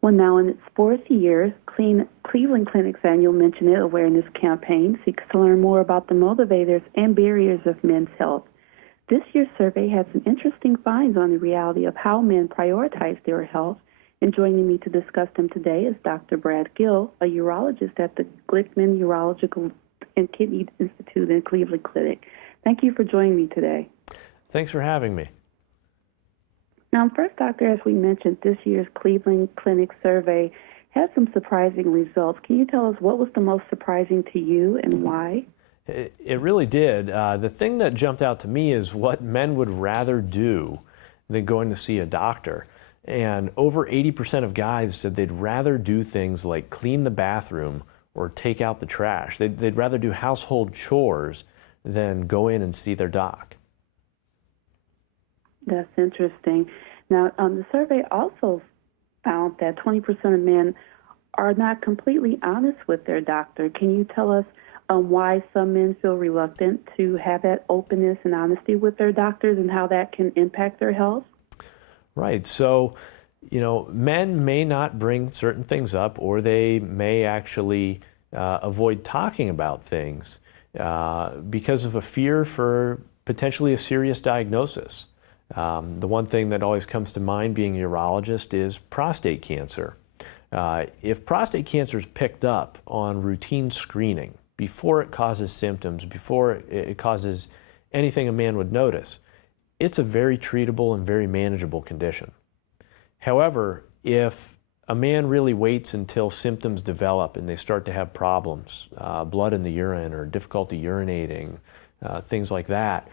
Well, now in its fourth year, Cleveland Clinic's annual Mention It awareness campaign seeks to learn more about the motivators and barriers of men's health. This year's survey has some interesting finds on the reality of how men prioritize their health. And joining me to discuss them today is Dr. Brad Gill, a urologist at the Glickman Urological and Kidney Institute in Cleveland Clinic. Thank you for joining me today. Thanks for having me. Now, first, Doctor, as we mentioned, this year's Cleveland Clinic survey had some surprising results. Can you tell us what was the most surprising to you and why? It really did. The thing that jumped out to me is what men would rather do than going to see a doctor. And over 80% of guys said they'd rather do things like clean the bathroom or take out the trash. They'd rather do household chores than go in and see their doc. That's interesting. Now, the survey also found that 20% of men are not completely honest with their doctor. Can you tell us why some men feel reluctant to have that openness and honesty with their doctors and how that can impact their health? Right. So, men may not bring certain things up, or they may actually avoid talking about things because of a fear for potentially a serious diagnosis. The one thing that always comes to mind being a urologist is prostate cancer. If prostate cancer is picked up on routine screening before it causes symptoms, before it causes anything a man would notice, it's a very treatable and very manageable condition. However, if a man really waits until symptoms develop and they start to have problems, blood in the urine or difficulty urinating, things like that,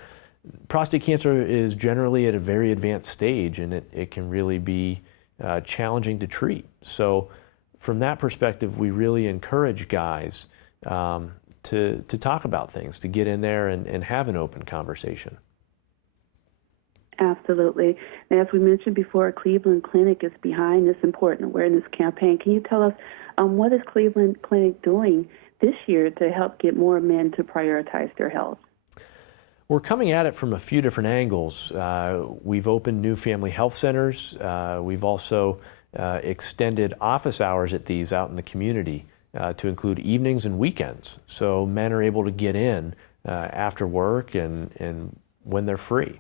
prostate cancer is generally at a very advanced stage, and it can really be challenging to treat. So from that perspective, we really encourage guys to talk about things, to get in there and have an open conversation. Absolutely. And as we mentioned before, Cleveland Clinic is behind this important awareness campaign. Can you tell us what is Cleveland Clinic doing this year to help get more men to prioritize their health? We're coming at it from a few different angles. We've opened new family health centers. We've also extended office hours at these out in the community to include evenings and weekends. So men are able to get in after work and when they're free.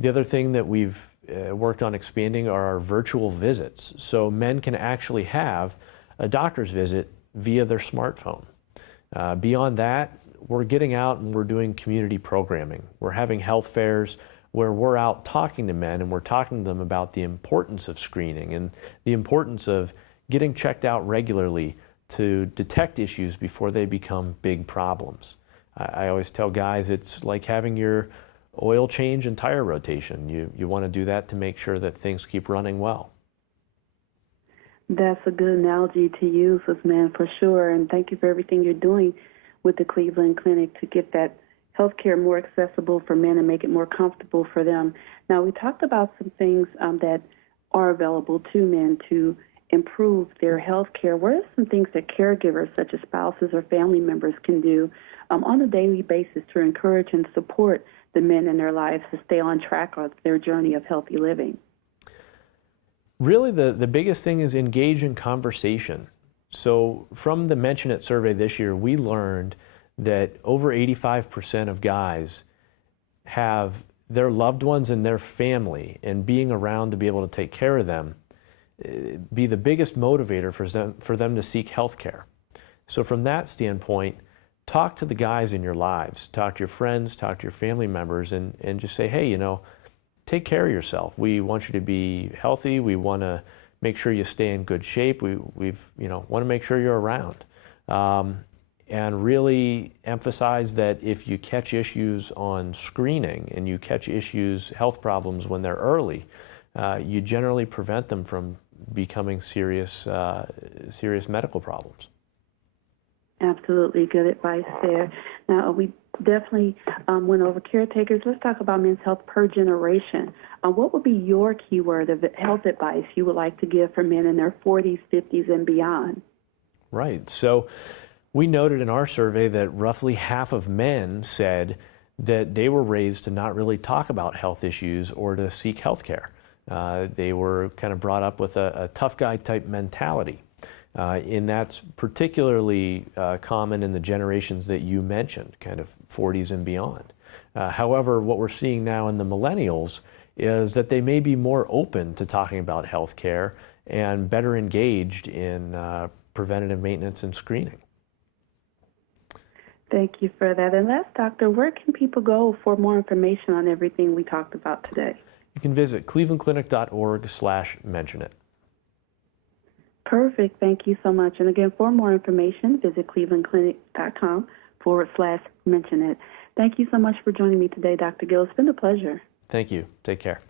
The other thing that we've worked on expanding are our virtual visits. So men can actually have a doctor's visit via their smartphone. Beyond that, we're getting out and we're doing community programming. We're having health fairs where we're out talking to men and we're talking to them about the importance of screening and the importance of getting checked out regularly to detect issues before they become big problems. I always tell guys it's like having your oil change and tire rotation. You want to do that to make sure that things keep running well. That's a good analogy to use with men for sure, and thank you for everything you're doing with the Cleveland Clinic to get that healthcare more accessible for men and make it more comfortable for them. Now, we talked about some things that are available to men to improve their health care. What are some things that caregivers, such as spouses or family members, can do on a daily basis to encourage and support the men in their lives to stay on track on their journey of healthy living? Really, the biggest thing is engage in conversation. So from the Mention It survey this year, we learned that over 85% of guys have their loved ones and their family, and being around to be able to take care of them be the biggest motivator for them to seek health care. So from that standpoint, talk to the guys in your lives, talk to your friends, talk to your family members, and just say, hey, take care of yourself. We want you to be healthy. We want to make sure you stay in good shape. We want to make sure you're around. And really emphasize that if you catch issues on screening and you catch health problems when they're early, you generally prevent them from becoming serious medical problems. Absolutely, good advice there. Now, we definitely went over caretakers. Let's talk about men's health per generation. What would be your keyword of health advice you would like to give for men in their 40s, 50s, and beyond? Right. So we noted in our survey that roughly half of men said that they were raised to not really talk about health issues or to seek health care. They were kind of brought up with a tough guy type mentality. And that's particularly common in the generations that you mentioned, kind of 40s and beyond. However, what we're seeing now in the millennials is that they may be more open to talking about health care and better engaged in preventative maintenance and screening. Thank you for that. And last, Doctor, where can people go for more information on everything we talked about today? You can visit clevelandclinic.org/mentionit. Perfect. Thank you so much. And again, for more information, visit clevelandclinic.com/mentionit. Thank you so much for joining me today, Dr. Gill. It's been a pleasure. Thank you. Take care.